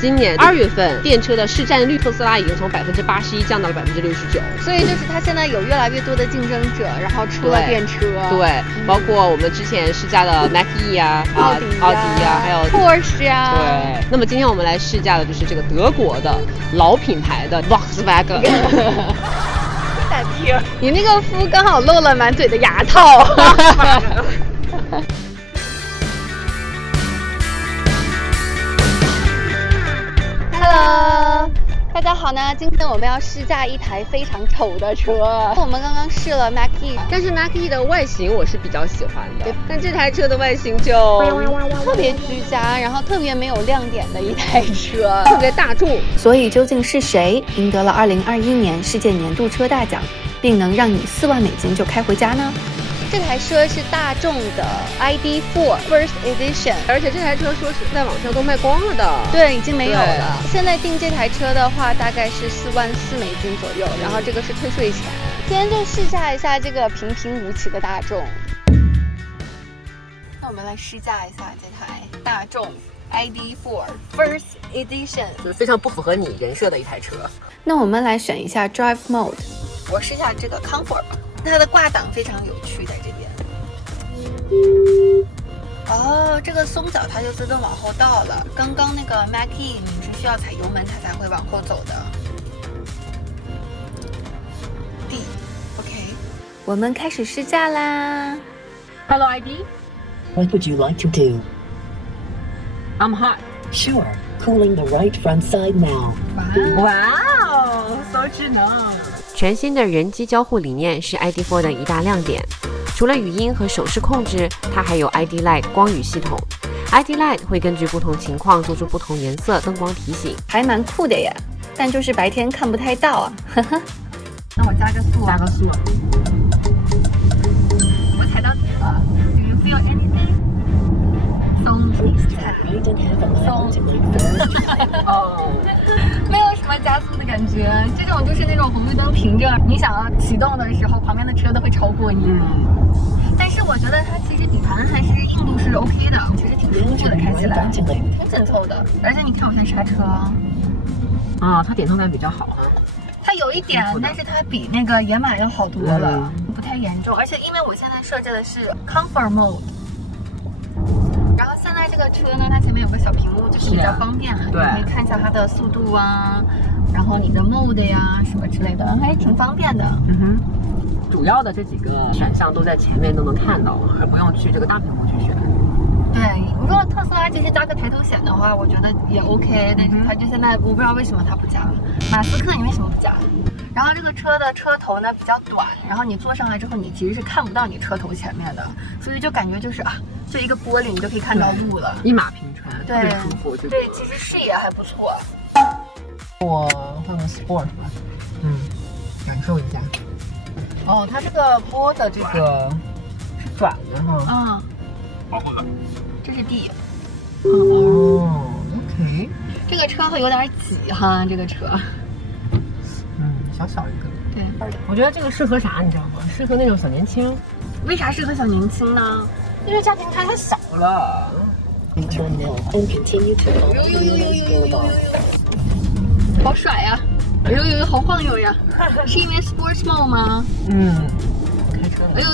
今年2月份，电车的市占率特斯拉已经从81%降到了69%，所以就是它现在有越来越多的竞争者，然后出了电车，对，包括我们之前试驾的 Mach-E 啊，奥迪啊，还有 Porsche 啊，对。那么今天我们来试驾的就是这个德国的老品牌的 Volkswagen。你那个肤刚好露了满嘴的牙套。Hello， 大家好呢。今天我们要试驾一台非常丑的车。我们刚刚试了 Mach-E， 但是 Mach-E 的外形我是比较喜欢的，但这台车的外形就特别居家，然后特别没有亮点的一台车，特别大众。所以究竟是谁赢得了2021年世界年度车大奖，并能让你4万美金就开回家呢？这台车是大众的 ID.4 First Edition， 而且这台车说是在网上都卖光了的。对，已经没有了。现在订这台车的话，大概是4万4美金左右，然后这个是退税前。今天就试驾一下这个平平无奇的大众。那我们来试驾一下这台大众 ID.4 First Edition， 就是非常不符合你人设的一台车。那我们来选一下 Drive Mode。我试一下这个 Comfort， 它的挂档非常有趣，在这边。哦，这个松脚它就自动往后倒了。刚刚那个 Mach-E 你是需要踩油门它才会往后走的。D OK， 我们开始试驾啦。 Hello ID， What would you like to do? I'm hot. Sure, cooling the right front side now. 哇哦，so智能。全新的人机交互理念是 ID.4 的一大亮点。除了语音和手势控制，它还有 ID Light 光语系统。ID Light 会根据不同情况做出不同颜色灯光提醒，还蛮酷的呀，但就是白天看不太到啊。那我加个速，加个速。我踩到底了。Do you feel anything？ 松，哦，没有什么加速的感觉。这种就是那种红绿灯停着，你想要启动的时候，旁边的车都会超过你。但是我觉得它其实底盘还是硬度是 OK 的，其实挺舒服的，开起来挺紧凑的。而且你看我现在刹车，啊，它点头感比较好啊。它有一点，但是它比那个野马要好多了，不太严重。而且因为我现在设置的是 Comfort Mode。然后现在这个车呢，它前面有个小屏幕，就是比较方便，你可以看一下它的速度啊，然后你的 mode 呀什么之类的，还挺方便的。主要的这几个选项都在前面都能看到，而不用去这个大屏幕去选。对，如果特斯拉其实加个抬头显的话，我觉得也 OK， 但是它就现在我不知道为什么它不加，马斯克你为什么不加？然后这个车的车头呢比较短，然后你坐上来之后，你其实是看不到你车头前面的，所以就感觉就是就一个玻璃你就可以看到路了，一马平川，特别舒服。对，其实视野还不错。我换个 Sport 吧，感受一下。哦，它这个波的这个是转的哈。这是 D。哦 ，OK。这个车会有点挤哈，这个车。小小一个。对，我觉得这个适合啥，你知道吗？适合那种小年轻。为啥适合小年轻呢？因为家庭开太小了。好甩呀！好晃悠呀！是因为 Sports Mode 吗？开车。哎呦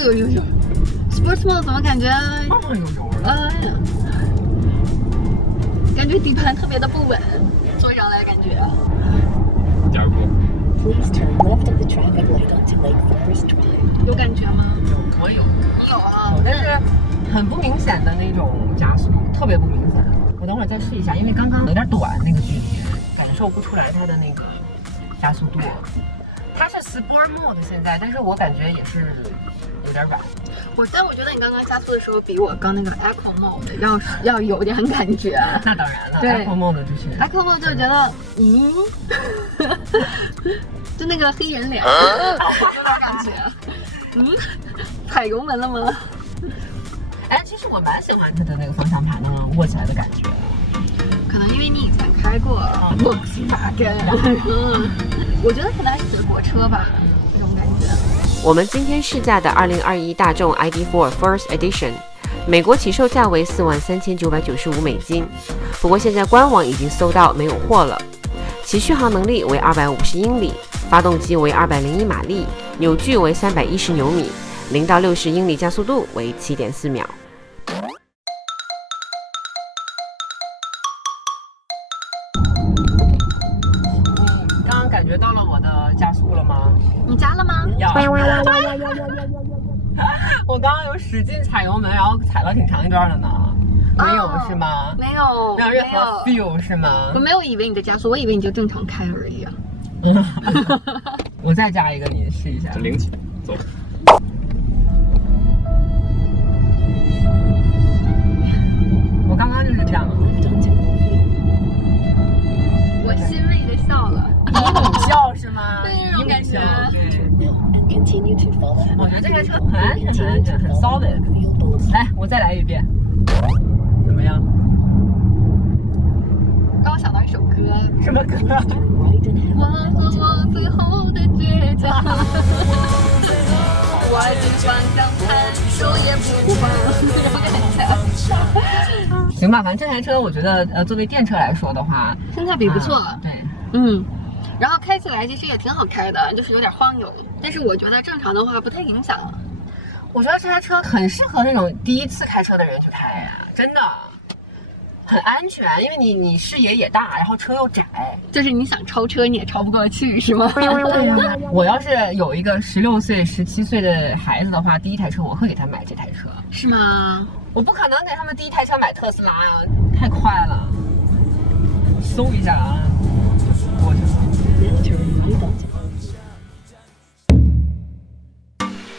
！Sports Mode 怎么感觉？晃悠悠的。感觉底盘特别的不稳，坐上来感觉。加油！ Please turn left at the traffic light onto Lake Forest Drive. 有感觉吗？我有。你有啊？但是很不明显的那种加速，特别不明显。我等会儿再试一下，因为刚刚有点短那个距离，感受不出来它的那个加速度。它是 Sport Mode 现在，但是我感觉也是有点软。但我觉得你刚刚加速的时候比我刚那个 Eco Mode 要有点感觉。那当然了，对 Eco Mode 就是 Eco Mode 就觉得就那个黑人脸，有点感觉。踩油门了吗？其实我蛮喜欢它的那个方向盘的握起来的感觉。可能因为你以前开过Volkswagen，我觉得可能还是德国车吧，这种感觉。我们今天试驾的2021大众 ID.4 First Edition 美国起售价为43995美金，不过现在官网已经搜到没有货了。其续航能力为250英里，发动机为201马力，扭矩为310牛米，0到60英里加速度为7.4秒。刚刚感觉到了我的加速了吗？你加了吗？要。我刚刚有使劲踩油门，然后踩了挺长一段的呢。没有是吗？没有，没有任何 feel 是吗？我没有以为你在加速，我以为你就正常开而已啊。我再加一个，你试一下。零起，走。我刚刚就是这样。我欣慰的笑了。你冷笑是吗？对，这种感觉。我觉得这台车很安全，很安全，很 solid。来，我再来一遍。怎么样？让我想到一首歌。什么歌？我和我最后的倔强，我的方向盘手也不放。行吧，反正这台车我觉得作为电车来说的话，性价比不错。对，然后开起来其实也挺好开的，就是有点晃悠，但是我觉得正常的话不太影响。我觉得这台车很适合那种第一次开车的人去开呀，真的很安全，因为你视野也大，然后车又窄，就是你想超车你也超不过去，是吗？对呀，我要是有一个16岁、17岁的孩子的话，第一台车我会给他买这台车。是吗？我不可能给他们第一台车买特斯拉呀，太快了。搜一下啊，过去了。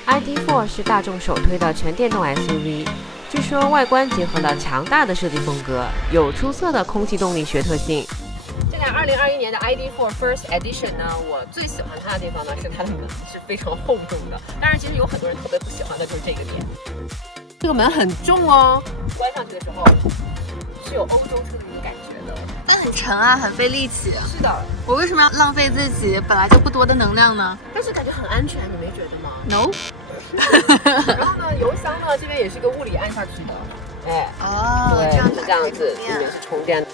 ID.4 是大众首推的全电动 SUV， 据说外观结合了强大的设计风格，有出色的空气动力学特性。这台2021年的 ID.4 First Edition 呢，我最喜欢它的地方呢是它的门是非常厚重的，当然其实有很多人特别不喜欢的就是这个点，这个门很重哦，关上去的时候是有欧洲车的那种感觉的。但很沉啊，很费力气。是的，我为什么要浪费自己本来就不多的能量呢？但是感觉很安全，你没觉得吗 ？No 。然后呢，油箱呢这边也是个物理按下去的，哎，哦，对，是这样子，里面是充电的。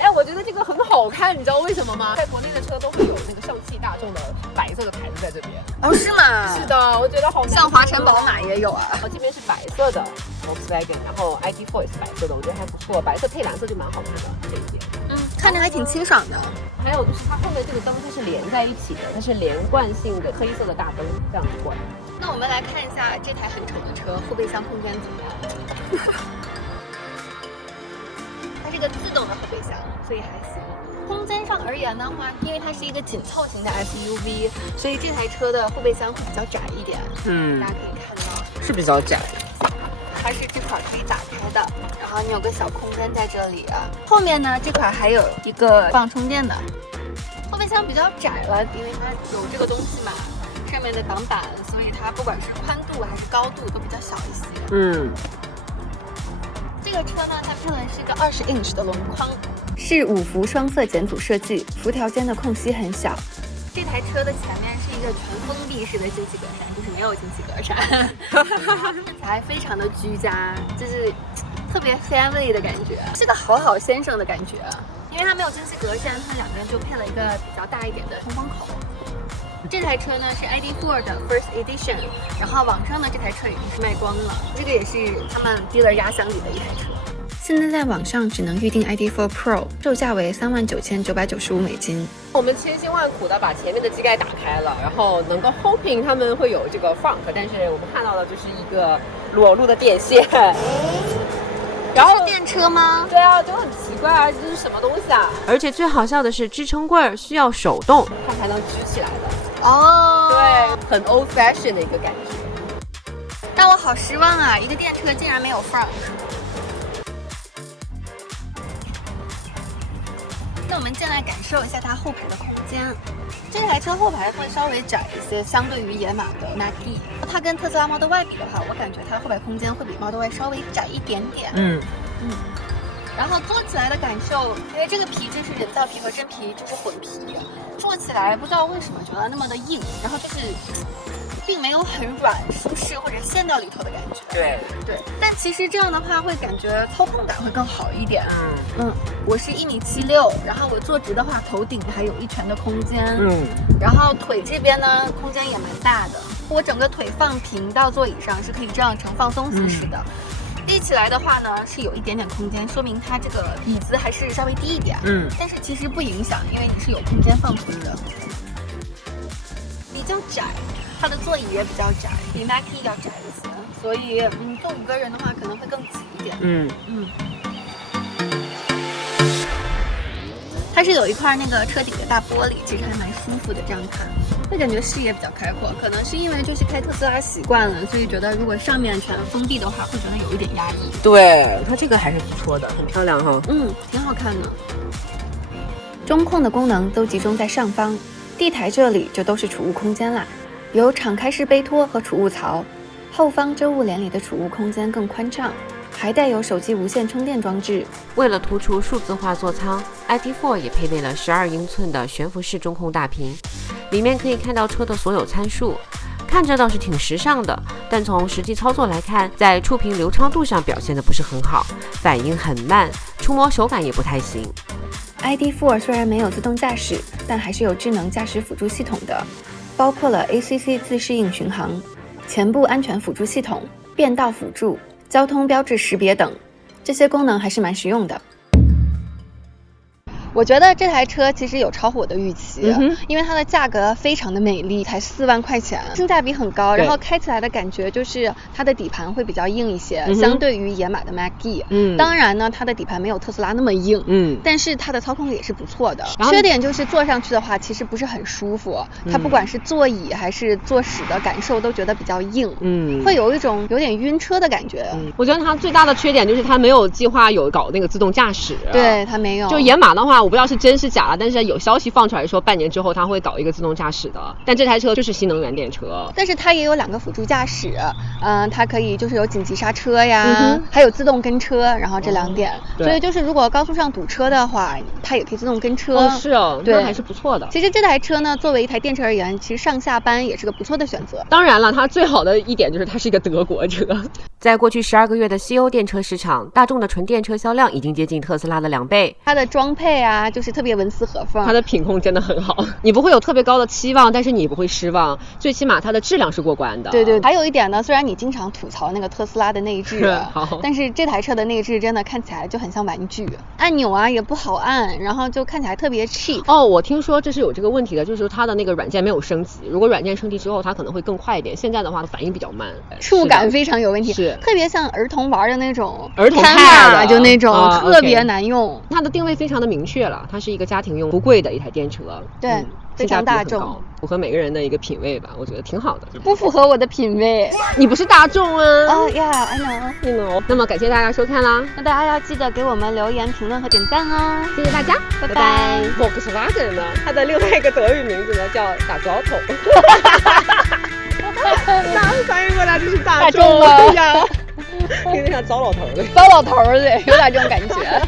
哎，我觉得这个很好看，你知道为什么吗？在国内的车都会有那个上汽大众的白色的牌子在这边。哦，是吗？是的，我觉得好。像华晨宝马也有啊。这边是白色的 Volkswagen， 然后 ID.4 也是白色的，我觉得还不错，白色配蓝色就蛮好看的这一点。看着还挺清爽的。还有就是它后面这个灯它是连在一起的，它是连贯性的黑色的大灯这样过来。那我们来看一下这台很丑的车后备箱空间怎么样？它是个自动的后备箱，所以还行。空间上而言的话，因为它是一个紧凑型的 SUV， 所以这台车的后备箱会比较窄一点。大家可以看到是比较窄。它是这块可以打开的，然后你有个小空间在这里啊。后面呢，这块还有一个放充电的。后备箱比较窄了，因为它有这个东西嘛，上面的挡板，所以它不管是宽度还是高度都比较小一些。这个车呢，它配的是个20 inch 的轮框，是5幅双色减阻设计，辐条间的空隙很小。这台车的前面是一个全封闭式的进气格栅，就是没有进气格栅，看起来非常的居家，就是特别 family 的感觉，是个好先生的感觉。因为它没有进气格栅，它两边就配了一个比较大一点的通风口。这台车呢是 ID.4 的 First Edition， 然后网上的这台车已经是卖光了，这个也是他们 dealer 压箱底的一台车。现在在网上只能预定 ID.4 Pro， 售价为39995美金。我们千辛万苦的把前面的机盖打开了，然后能够 hoping 他们会有这个 front， 但是我们看到的就是一个裸露的电线。然后电车吗？对啊，就很奇怪啊，这是什么东西啊？而且最好笑的是，支撑棍需要手动，它才能举起来的。哦，对，很 old fashion 的一个感觉。但我好失望啊，一个电车竟然没有 front。那我们进来感受一下它后排的空间。这台车后排会稍微窄一些，相对于野马的 Mach-E。它跟特斯拉 Model Y 比的话，我感觉它后排空间会比 Model Y 稍微窄一点点。然后坐起来的感受，因为这个皮质是人造皮和真皮就是混皮，坐起来不知道为什么觉得那么的硬，然后就是并没有很软舒适或者陷到里头的感觉。对，但其实这样的话会感觉操控感会更好一点。我是1.76米，然后我坐直的话，头顶还有1拳的空间。然后腿这边呢，空间也蛮大的。我整个腿放平到座椅上是可以这样呈放松姿势的。立起来的话呢，是有一点点空间，说明它这个椅子还是稍微低一点。但是其实不影响，因为你是有空间放腿的。比较窄，它的座椅也比较窄，比 Mackie 要窄一些，所以坐5个人的话可能会更挤一点。它是有一块那个车顶的大玻璃，其实还蛮舒服的，这样看会感觉视野比较开阔。可能是因为就是开特斯拉习惯了，所以觉得如果上面全封闭的话，会觉得有一点压抑。对，它这个还是不错的，很漂亮哈。挺好看的。中控的功能都集中在上方，地台这里就都是储物空间啦，有敞开式杯托和储物槽，后方遮物帘里的储物空间更宽敞，还带有手机无线充电装置。为了突出数字化座舱 ，ID.4 也配备了12英寸的悬浮式中控大屏，里面可以看到车的所有参数，看着倒是挺时尚的，但从实际操作来看，在触屏流畅度上表现的不是很好，反应很慢，触摸手感也不太行。ID.4 虽然没有自动驾驶，但还是有智能驾驶辅助系统的，包括了 ACC 自适应巡航、前部安全辅助系统、变道辅助、交通标志识别等，这些功能还是蛮实用的。我觉得这台车其实有超乎我的预期，因为它的价格非常的美丽，才4万块钱，性价比很高，然后开起来的感觉就是它的底盘会比较硬一些，相对于野马的 Mackie。当然呢，它的底盘没有特斯拉那么硬，但是它的操控力也是不错的。缺点就是坐上去的话，其实不是很舒服，它不管是座椅还是坐驶的感受都觉得比较硬，会有一种有点晕车的感觉。我觉得它最大的缺点就是它没有计划有搞那个自动驾驶，对，它没有。就野马的话，我不知道是真是假了，但是有消息放出来说半年之后它会搞一个自动驾驶的，但这台车就是新能源电车，但是它也有2个辅助驾驶，它可以就是有紧急刹车呀，还有自动跟车，然后这2点，所以就是如果高速上堵车的话，它也可以自动跟车。是哦，对，那还是不错的。其实这台车呢，作为一台电车而言，其实上下班也是个不错的选择。当然了，它最好的一点就是它是一个德国车。在过去12个月的西欧电车市场，大众的纯电车销量已经接近特斯拉的2倍。它的装配啊，就是特别纹丝合缝，它的品控真的很好，你不会有特别高的期望，但是你也不会失望，最起码它的质量是过关的。对，还有一点呢，虽然你经常吐槽那个特斯拉的内置，但是这台车的内置真的看起来就很像玩具，按钮啊也不好按，然后就看起来特别 cheap。我听说这是有这个问题的，就是它的那个软件没有升级，如果软件升级之后它可能会更快一点，现在的话反应比较慢，触感非常有问题，是特别像儿童玩的那种儿童派的，就那种特别难用。它的定位非常的明确了，它是一个家庭用，不贵的一台电车，对，非常大众，符合每个人的一个品味吧，我觉得挺好的。不符合我的品味，你不是大众啊。I know。那么感谢大家收看啦，那大家要记得给我们留言、评论和点赞哦，谢谢大家，拜拜。Volkswagen 呢，它的另外一个德语名字呢叫打招头。那翻译过来就是大众呀，有点像糟老头的，有点这种感觉。